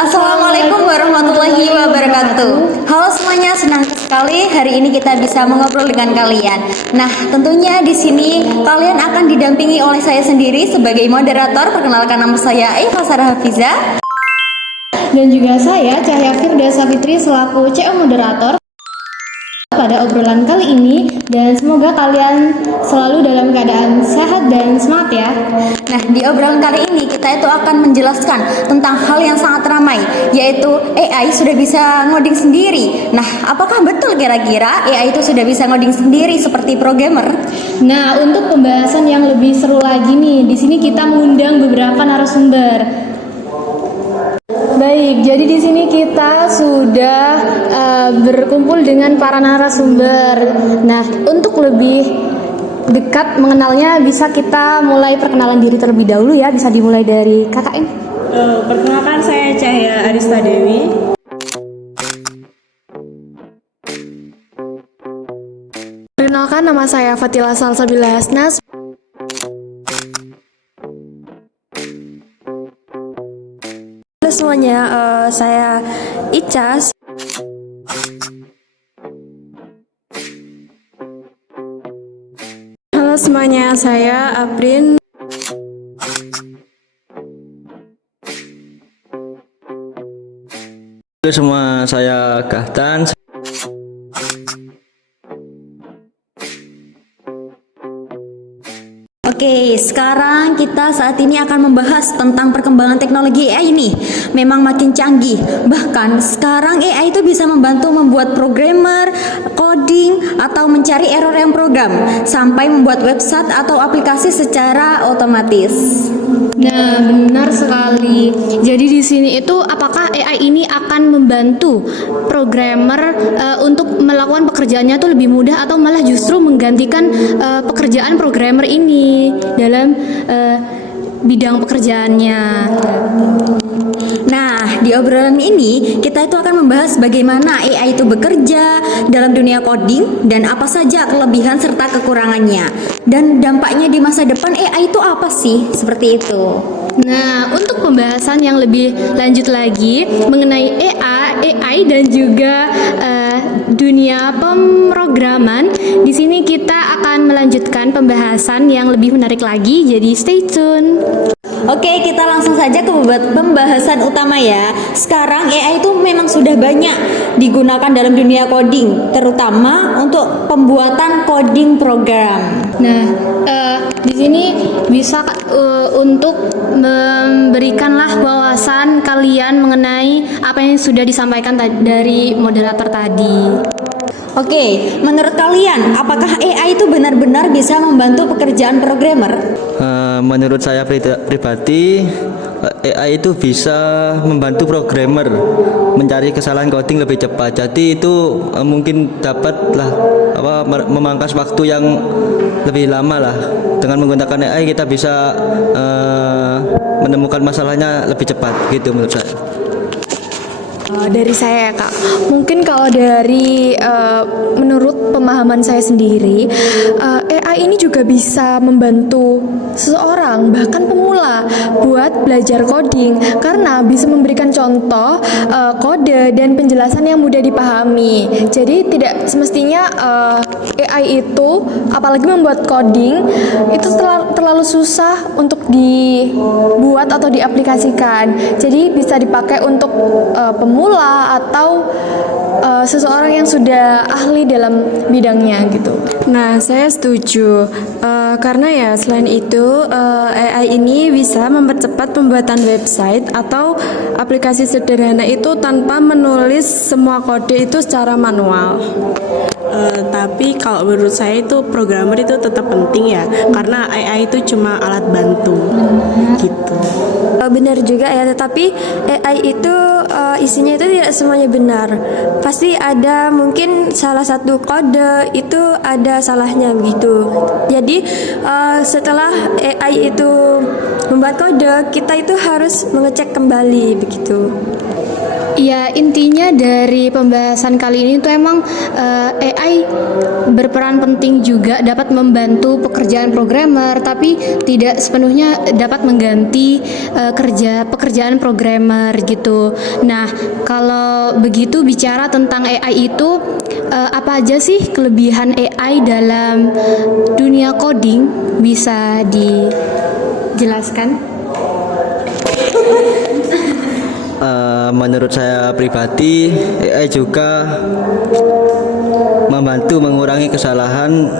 Assalamualaikum warahmatullahi wabarakatuh. Halo semuanya, senang sekali hari ini kita bisa mengobrol dengan kalian. Nah, tentunya di sini kalian akan didampingi oleh saya sendiri sebagai moderator. Perkenalkan, nama saya Eva Sarah Hafiza. Dan juga saya Cahya Firda Safitri selaku CO moderator pada obrolan kali ini, dan semoga kalian selalu dalam keadaan sehat dan semangat ya. Nah, di obrolan kali ini kita itu akan menjelaskan tentang hal yang sangat ramai, yaitu AI sudah bisa ngoding sendiri. Nah, apakah betul kira-kira AI itu sudah bisa ngoding sendiri seperti programmer? Nah, untuk pembahasan yang lebih seru lagi nih, di sini kita mengundang beberapa narasumber. Baik, jadi di sini kita sudah berkumpul dengan para narasumber. Nah, untuk lebih dekat mengenalnya, bisa kita mulai perkenalan diri terlebih dahulu ya. Bisa dimulai dari KKN. Perkenalkan, saya Cahya Arista Dewi. Perkenalkan, nama saya Fatila Salsabila Hasnas. Halo semuanya, saya Ica. Halo semuanya, saya Aprin. Halo semua, saya Gahtan. Oke, sekarang kita saat ini akan membahas tentang perkembangan teknologi AI ini. Memang makin canggih. Bahkan sekarang AI itu bisa membantu membuat programmer, coding, atau mencari error yang program, sampai membuat website atau aplikasi secara otomatis. Nah, benar sekali. Jadi di sini itu apakah AI ini akan membantu programmer untuk melakukan pekerjaannya itu lebih mudah, atau malah justru menggantikan pekerjaan programmer ini dalam bidang pekerjaannya? Nah, di obrolan ini kita itu akan membahas bagaimana AI itu bekerja dalam dunia coding dan apa saja kelebihan serta kekurangannya. Dan dampaknya di masa depan AI itu apa sih? Seperti itu. Nah, untuk pembahasan yang lebih lanjut lagi mengenai AI dan juga dunia pemrograman, di sini kita akan melanjutkan pembahasan yang lebih menarik lagi. Jadi stay tune. Oke, kita langsung saja ke pembahasan utama ya. Sekarang AI itu memang sudah banyak digunakan dalam dunia coding, terutama untuk pembuatan coding program. Nah, di sini bisa untuk memberikanlah wawasan kalian mengenai apa yang sudah disampaikan dari moderator tadi. Oke, menurut kalian, apakah AI itu benar-benar bisa membantu pekerjaan programmer? Menurut saya pribadi, AI itu bisa membantu programmer mencari kesalahan coding lebih cepat. Jadi itu mungkin dapatlah memangkas waktu yang lebih lama lah. Dengan menggunakan AI kita bisa menemukan masalahnya lebih cepat, gitu menurut saya. Dari saya ya Kak, mungkin kalau dari menurut pemahaman saya sendiri, AI ini juga bisa membantu seseorang, bahkan pemula, buat belajar coding, karena bisa memberikan contoh kode dan penjelasan yang mudah dipahami. Jadi tidak semestinya AI itu, apalagi membuat coding, itu terlalu susah untuk dibuat atau diaplikasikan. Jadi bisa dipakai untuk pemula atau seseorang yang sudah ahli dalam bidangnya gitu. Nah, saya setuju karena ya selain itu AI ini bisa mempercepat pembuatan website atau aplikasi sederhana itu tanpa menulis semua kode itu secara manual. Tapi kalau menurut saya itu programmer itu tetap penting ya, karena AI itu cuma alat bantu gitu. Benar juga ya, tetapi AI itu isinya itu tidak semuanya benar. Pasti ada mungkin salah satu kode itu ada salahnya begitu. Jadi setelah AI itu membuat kode, kita itu harus mengecek kembali begitu. Ya, intinya dari pembahasan kali ini tuh emang AI berperan penting juga dapat membantu pekerjaan programmer, tapi tidak sepenuhnya dapat mengganti pekerjaan programmer gitu. Nah, kalau begitu bicara tentang AI itu apa aja sih kelebihan AI dalam dunia coding, bisa dijelaskan? Menurut saya pribadi, AI juga membantu mengurangi kesalahan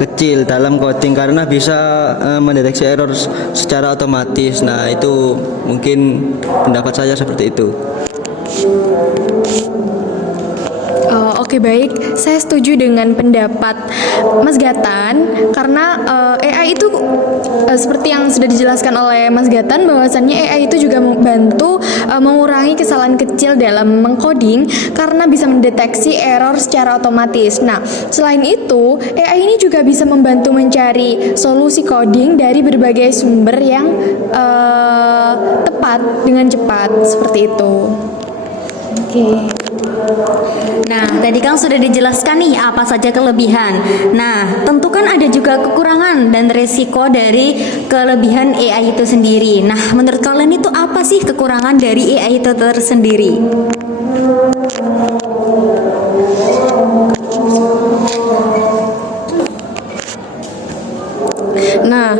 kecil dalam coding karena bisa mendeteksi error secara otomatis. Nah, itu mungkin pendapat saya seperti itu. Oke, baik, saya setuju dengan pendapat Mas Gatan karena AI itu seperti yang sudah dijelaskan oleh Mas Gatan bahwasannya AI itu juga membantu mengurangi kesalahan kecil dalam mengcoding karena bisa mendeteksi error secara otomatis. Nah, selain itu AI ini juga bisa membantu mencari solusi coding dari berbagai sumber yang tepat dengan cepat seperti itu. Oke. Nah, tadi kan sudah dijelaskan nih apa saja kelebihan. Nah, tentu kan ada juga kekurangan dan resiko dari kelebihan AI itu sendiri. Nah, menurut kalian itu apa sih kekurangan dari AI itu tersendiri? Nah,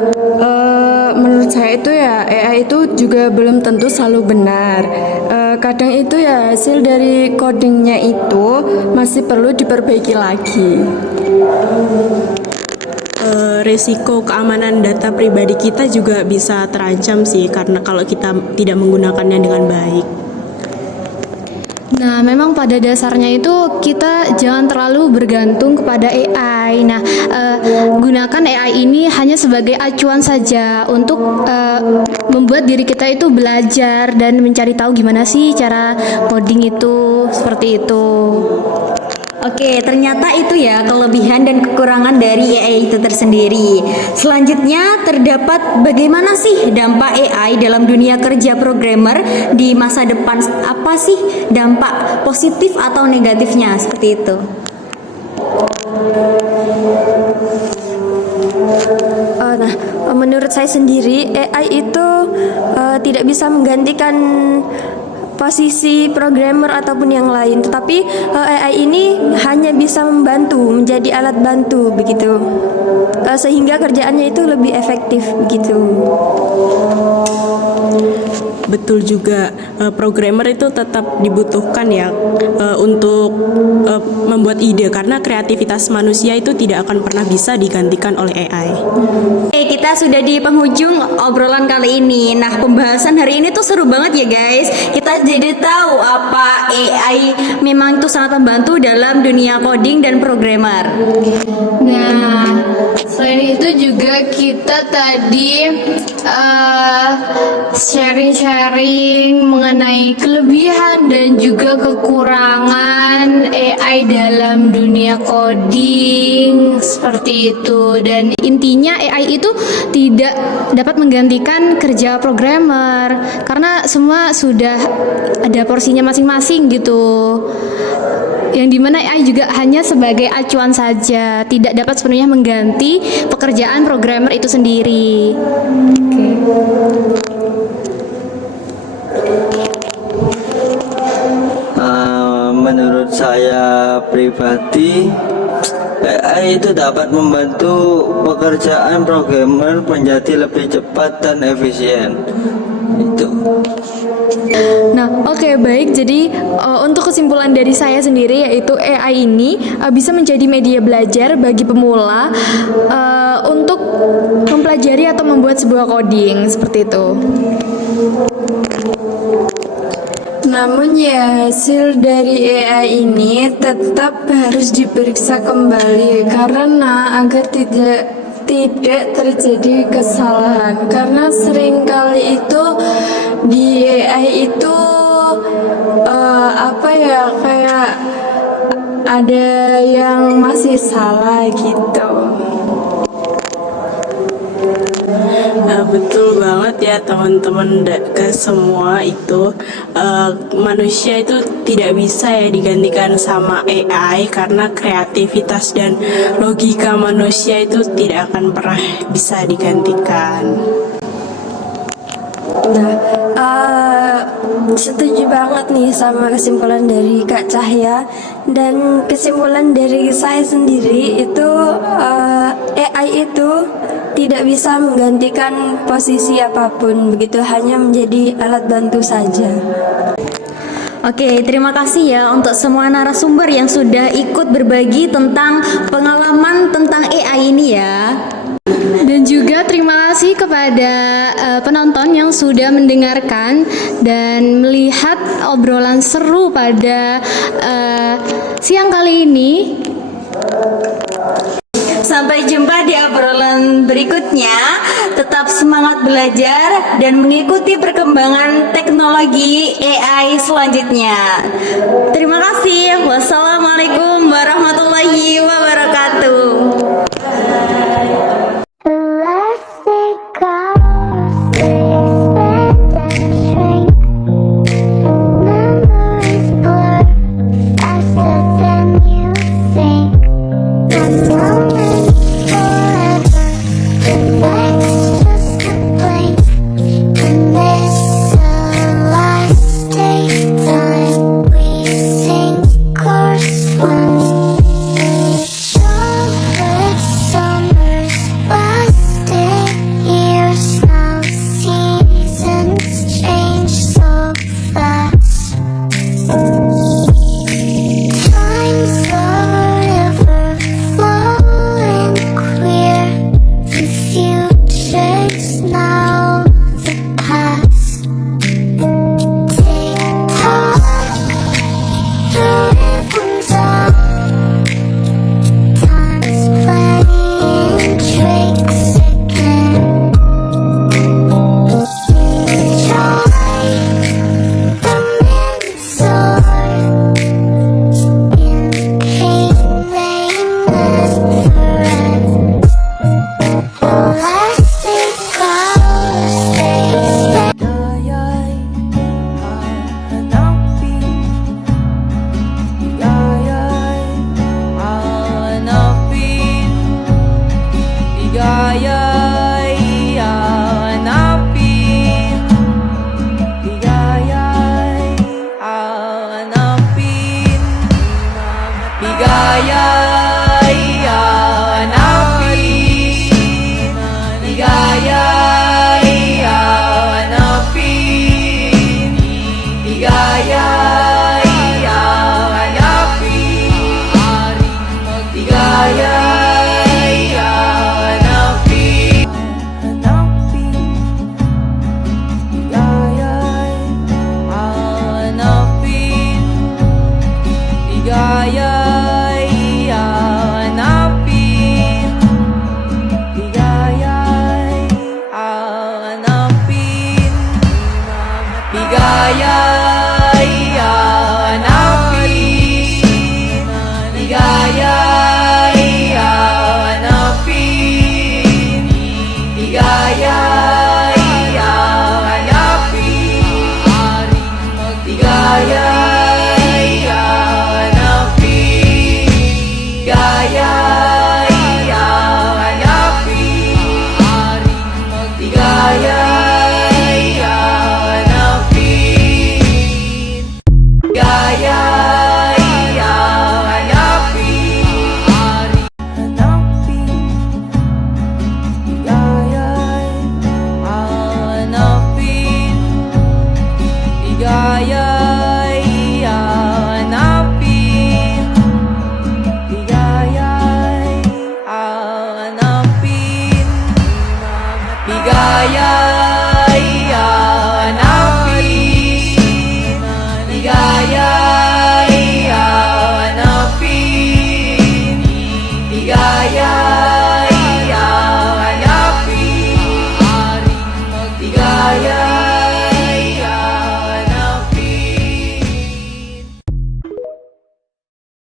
menurut saya itu ya AI itu juga belum tentu selalu benar. Kadang itu ya hasil dari codingnya itu masih perlu diperbaiki lagi. Resiko keamanan data pribadi kita juga bisa terancam sih, karena kalau kita tidak menggunakannya dengan baik. Nah, memang pada dasarnya itu kita jangan terlalu bergantung kepada AI. Nah, gunakan AI ini hanya sebagai acuan saja untuk membuat diri kita itu belajar dan mencari tahu gimana sih cara coding itu, seperti itu. Oke, ternyata itu ya kelebihan dan kekurangan dari AI itu tersendiri. Selanjutnya terdapat bagaimana sih dampak AI dalam dunia kerja programmer di masa depan? Apa sih dampak positif atau negatifnya seperti itu? Menurut saya sendiri AI itu tidak bisa menggantikan posisi programmer ataupun yang lain, tetapi AI ini hanya bisa membantu, menjadi alat bantu begitu, sehingga kerjaannya itu lebih efektif begitu. Betul juga, programmer itu tetap dibutuhkan ya untuk membuat ide, karena kreativitas manusia itu tidak akan pernah bisa digantikan oleh AI. Oke, kita sudah di penghujung obrolan kali ini. Nah, pembahasan hari ini tuh seru banget ya guys. Kita jadi tahu apa AI memang itu sangat membantu dalam dunia coding dan programmer. Nah, selain itu juga kita tadi sharing-sharing mengenai kelebihan dan juga kekurangan AI dalam dunia coding seperti itu. Dan intinya AI itu tidak dapat menggantikan kerja programmer karena semua sudah ada porsinya masing-masing gitu. Yang dimana AI juga hanya sebagai acuan saja, tidak dapat sepenuhnya mengganti pekerjaan programmer itu sendiri. Menurut saya pribadi, AI itu dapat membantu pekerjaan programmer menjadi lebih cepat dan efisien. Itu. Nah, oke, baik. Jadi untuk kesimpulan dari saya sendiri yaitu AI ini bisa menjadi media belajar bagi pemula untuk mempelajari atau membuat sebuah coding seperti itu. Namun ya hasil dari AI ini tetap harus diperiksa kembali karena agar tidak terjadi kesalahan, karena seringkali itu di AI itu kayak ada yang masih salah gitu. Betul banget ya teman-teman ke semua itu manusia itu tidak bisa ya digantikan sama AI karena kreativitas dan logika manusia itu tidak akan pernah bisa digantikan. Nah, setuju banget nih sama kesimpulan dari Kak Cahya, dan kesimpulan dari saya sendiri itu AI itu tidak bisa menggantikan posisi apapun, begitu, hanya menjadi alat bantu saja. Oke, terima kasih ya untuk semua narasumber yang sudah ikut berbagi tentang pengalaman tentang AI ini ya. Dan juga terima kasih kepada penonton yang sudah mendengarkan dan melihat obrolan seru pada siang kali ini. Sampai jumpa di obrolan berikutnya. Tetap semangat belajar dan mengikuti perkembangan teknologi AI selanjutnya. Terima kasih. Wassalamualaikum warahmatullahi wabarakatuh.